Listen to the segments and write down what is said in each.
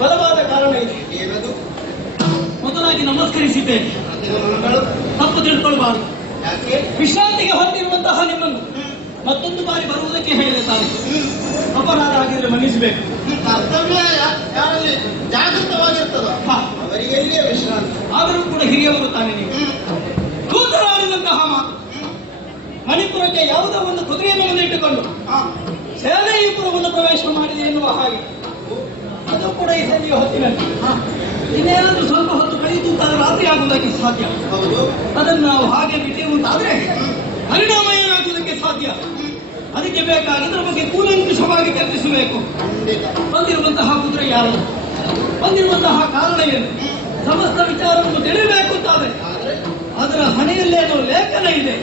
ಬಲವಾದ ಕಾರಣ ಇದೆ. ಮೊದಲಾಗಿ ನಮಸ್ಕರಿಸಿದ್ದೇನೆ. ತಪ್ಪು ತಿಳ್ಕೊಳ್ಬಾರದು. ವಿಶ್ರಾಂತಿಗೆ ಹೊರಟಿರುವಂತಹ ನಿಮ್ಮನ್ನು ಮತ್ತೊಂದು ಬಾರಿ ಬರುವುದಕ್ಕೆ ಹೇಳಿದೆ ತಾನೆ. ಅಪರಾಧ ಆಗಿದ್ರೆ ಮನ್ನಿಸಬೇಕು. ಕರ್ತವ್ಯ ಯಾರಲ್ಲಿ ಜಾಗೃತವಾಗಿರ್ತದ ಅವರಿಗೆ ಎಲ್ಲಿಯೇ ವಿಶ್ರಾಂತಿ. ಆದರೂ ಕೂಡ ಹಿರಿಯವರು ತಾನೆ ನೀವು. ಕೂತರಾಡಿದಂತಹ ಮಾತು ಮಣಿಪುರಕ್ಕೆ ಯಾವುದೋ ಒಂದು ಕುದುರೆಯ ಮೇಲೆ ಇಟ್ಟುಕೊಂಡು ಸೇನೆ ಈ ಪುರವನ್ನು ಪ್ರವೇಶ ಮಾಡಿದೆ ಎನ್ನುವ ಹಾಗೆ ಅದು ಕೂಡ ಈ ಸಂಜೆಯ ಹೊತ್ತಿನಲ್ಲಿ ಇನ್ನೇನಾದ್ರೂ ಸ್ವಲ್ಪ ಹೊತ್ತು ಕಳೆಯಿತು ರಾತ್ರಿ ಆಗುವುದಕ್ಕೆ ಸಾಧ್ಯ. ಅದನ್ನು ನಾವು ಹಾಗೆ ಬಿಟ್ಟಿರುವುದಾದ್ರೆ ಪರಿಣಾಮಯೇನಾಗುವುದಕ್ಕೆ ಸಾಧ್ಯ. ಅದಕ್ಕೆ ಬೇಕಾಗಿ ನಮ್ಮ ಬಗ್ಗೆ ಕೂಲಂಕುಷವಾಗಿ ಚರ್ಚಿಸಬೇಕು. ಬಂದಿರುವಂತಹ ಕುದುರೆ ಯಾರು, ಬಂದಿರುವಂತಹ ಕಾರಣ ಏನು, ಸಮಸ್ತ ವಿಚಾರವನ್ನು ತಿಳಿಯಬೇಕು ಅಂತಾದ್ರೆ ಅದರ ಹಣೆಯಲ್ಲೇನೋ ಲೇಖನ ಇದೆ.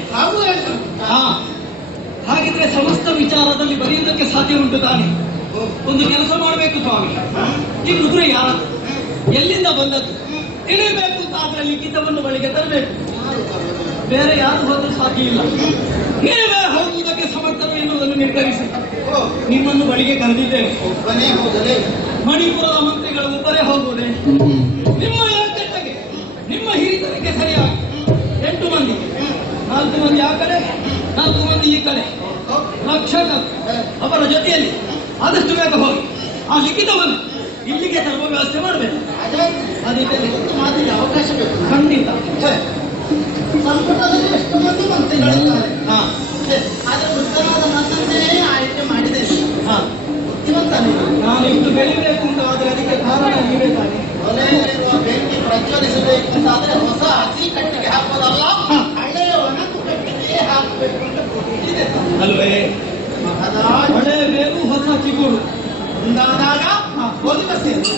ಹಾಗಿದ್ರೆ ಸಮಸ್ತ ವಿಚಾರದಲ್ಲಿ ಬರೆಯುವುದಕ್ಕೆ ಸಾಧ್ಯ ಉಂಟು ತಾನೆ. ಒಂದು ಕೆಲಸ ಮಾಡಬೇಕು ಸ್ವಾಮಿ. ಈ ಕುದುರೆ ಯಾರು, ಎಲ್ಲಿಂದ ಬಂದದ್ದು ತಿಳಿಯಬೇಕು ಅಂತ ಆದ್ರೆ ಲಿಖಿತವನ್ನು ಬಳಿಗೆ ತರಬೇಕು. ಬೇರೆ ಯಾರು ಹೋದರೂ ಸಾಧ್ಯ ಇಲ್ಲ. ನೀವೇ ಹೋಗುವುದಕ್ಕೆ ಸಮರ್ಥರು ಎನ್ನುವುದನ್ನು ನಿರ್ಧರಿಸಿ ನಿಮ್ಮನ್ನು ಬಳಿಗೆ ಕರೆದಿದ್ದೇನೆ. ಮಣಿಪುರದ ಮಂತ್ರಿಗಳು ಒಬ್ಬರೇ ಹೋಗುವುದೇ? ನಿಮ್ಮ ಏಕತೆಗೆ, ನಿಮ್ಮ ಹಿರಿತನಕ್ಕೆ ಸರಿಯಾಗಿ 8 ಮಂದಿ, 4 ಮಂದಿ ಆ ಕಡೆ, 4 ಮಂದಿ ಈ ಕಡೆ, ರಕ್ಷಕ ಅವರ ಜೊತೆಯಲ್ಲಿ ಆದಷ್ಟು ಬೇಗ ಹೋಗಿ ಆ ಲಿಖಿತವನ್ನು ಇಲ್ಲಿಗೆ ತರುವ ವ್ಯವಸ್ಥೆ ಮಾಡಬೇಕು. ಅದಕ್ಕೆ ಮಾತಿಗೆ ಅವಕಾಶ ಬೇಕು. ಖಂಡಿತ. ಸಂಪುಟದಲ್ಲಿ ಎಷ್ಟು ಮಂದಿ ಮಂತ್ರಿಗಳಿದ್ದಾರೆ. ಆದ್ರೆ ವೃತ್ತನಾದ ನನ್ನನ್ನೇ ಆಯ್ಕೆ ಮಾಡಿದೆ. ಬುದ್ಧಿವಂತ ನಾನು ಇಷ್ಟು ಬೆಳಿಬೇಕು ಅಂತ ಆದ್ರೆ ಅದಕ್ಕೆ ಕಾರಣ ನೀವೇ ತಾನೆ. ಕೊನೆಯಲ್ಲಿರುವ ಬೆಂಕಿ ಪ್ರಜ್ವಲಿಸಬೇಕು ಅಂತಾದ್ರೆ ಹೊಸ ಹಸಿ ಕಟ್ಟಿಗೆ ಹಾಕೋದಲ್ಲ, ಹಳೆಯ ಒಣಕು ಕಟ್ಟಿಗೆ ಹಾಕಬೇಕು ಅಂತ ಕೊಟ್ಟಿದೆ ಅಲ್ವೇ. ಹಳೆ ಬೇರು ಹೊಸ ಚಿಗುರು ಒಂದಾದಾಗ ಹೋಗಿ ಬರ್ತೇನೆ.